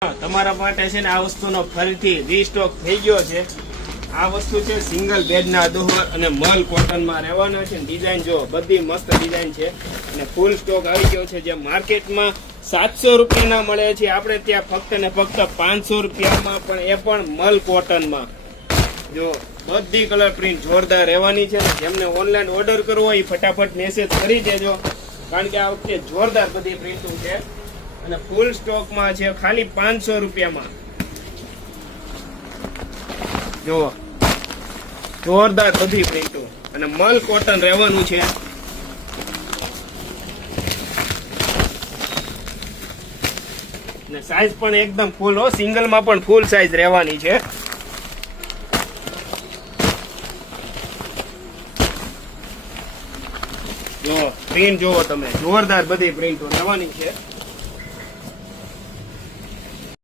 તમારા માટે છે ને આ વસ્તુનો ફરીથી રીસ્ટોક થઈ ગયો છે। આ વસ્તુ છે સિંગલ બેડના દોહર અને મલ કોટનમાં રહેવાનો છે। ડિઝાઇન જો બધી મસ્ત ડિઝાઇન છે અને ફૂલ સ્ટોક આવી ગયો છે। જે માર્કેટમાં 700 રૂપિયાના મળે છે, આપણે ત્યાં ફક્ત ને ફક્ત 500 રૂપિયામાં, પણ એ પણ મલ કોટનમાં। જો બધી કલર પ્રિન્ટ જોરદાર રહેવાની છે। જેમને ઓનલાઈન ઓર્ડર કરવો હોય ફટાફટ મેસેજ કરી દેજો, કારણ કે આ વખતે જોરદાર બધી પ્રિન્ટો છે અને ફૂલ સ્ટોકમાં છે, ખાલી 500 રૂપિયામાં। જો જોરદાર બધી પ્રિન્ટો અને મલ કોટન રહેવાનું છે। અને સાઈઝ પણ એકદમ ફૂલ હો, સિંગલમાં પણ ફૂલ સાઈઝ રહેવાની છે। જો પ્રિન્ટ જોવો તમે, જોરદાર બધી પ્રિન્ટો રહેવાની છે।